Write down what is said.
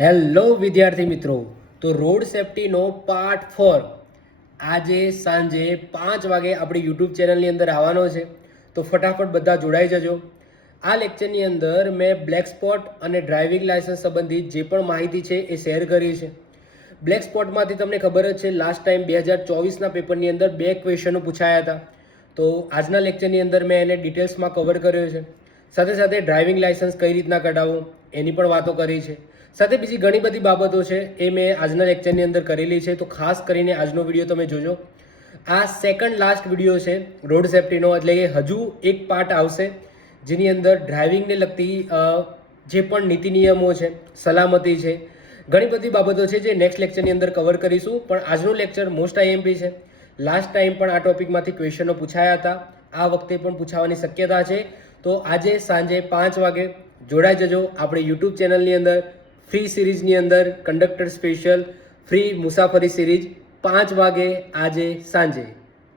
Hello વિદ્યાર્થી મિત્રો, તો રોડ સેફ્ટીનો પાર્ટ 4 આજે સાંજે 5 વાગે આપણી યુટ્યુબ ચેનલની અંદર આવવાનો છે. તો ફટાફટ બધા જોડાઈ જજો. આ લેક્ચરની અંદર મેં બ્લેક સ્પોટ અને ડ્રાઇવિંગ લાયસન્સ સંબંધિત જે પણ માહિતી છે એ શેર કરી છે. બ્લેક સ્પોટમાંથી તમને ખબર જ છે, લાસ્ટ ટાઈમ 2024ના પેપરની અંદર 2 ક્વેશ્ચનો પૂછાયા હતા. તો આજના લેક્ચરની અંદર મેં એને ડિટેલ્સમાં કવર કર્યો છે. સાથે સાથે ડ્રાઇવિંગ લાયસન્સ કઈ રીતના કઢાવવું એની પણ વાતો કરી છે. સાથે બીજી ઘણી બધી બાબતો છે એ મેં આજના લેક્ચરની અંદર કરેલી છે. તો ખાસ કરીને આજનો વિડીયો તમે જોજો. આ સેકન્ડ લાસ્ટ વિડીયો છે રોડ સેફ્ટીનો, એટલે કે હજુ એક પાર્ટ આવશે જેની અંદર ડ્રાઇવિંગને લગતી જે પણ નીતિ નિયમો છે, સલામતી છે, ઘણી બધી બાબતો છે જે નેક્સ્ટ લેક્ચરની અંદર કવર કરીશું. પણ આજનું લેક્ચર મોસ્ટ આઈએમપી છે. લાસ્ટ ટાઈમ પણ આ ટોપિકમાંથી ક્વેશ્ચનો પૂછાયા હતા, આ વખતે પણ પૂછાવાની શક્યતા છે. તો આજે સાંજે 5 વાગે જોડાઈ જજો આપણી યુટ્યુબ ચેનલની અંદર. ફ્રી સિરીઝની અંદર કંડક્ટર સ્પેશિયલ ફ્રી મુસાફરી સિરીઝ 5 વાગે આજે સાંજે.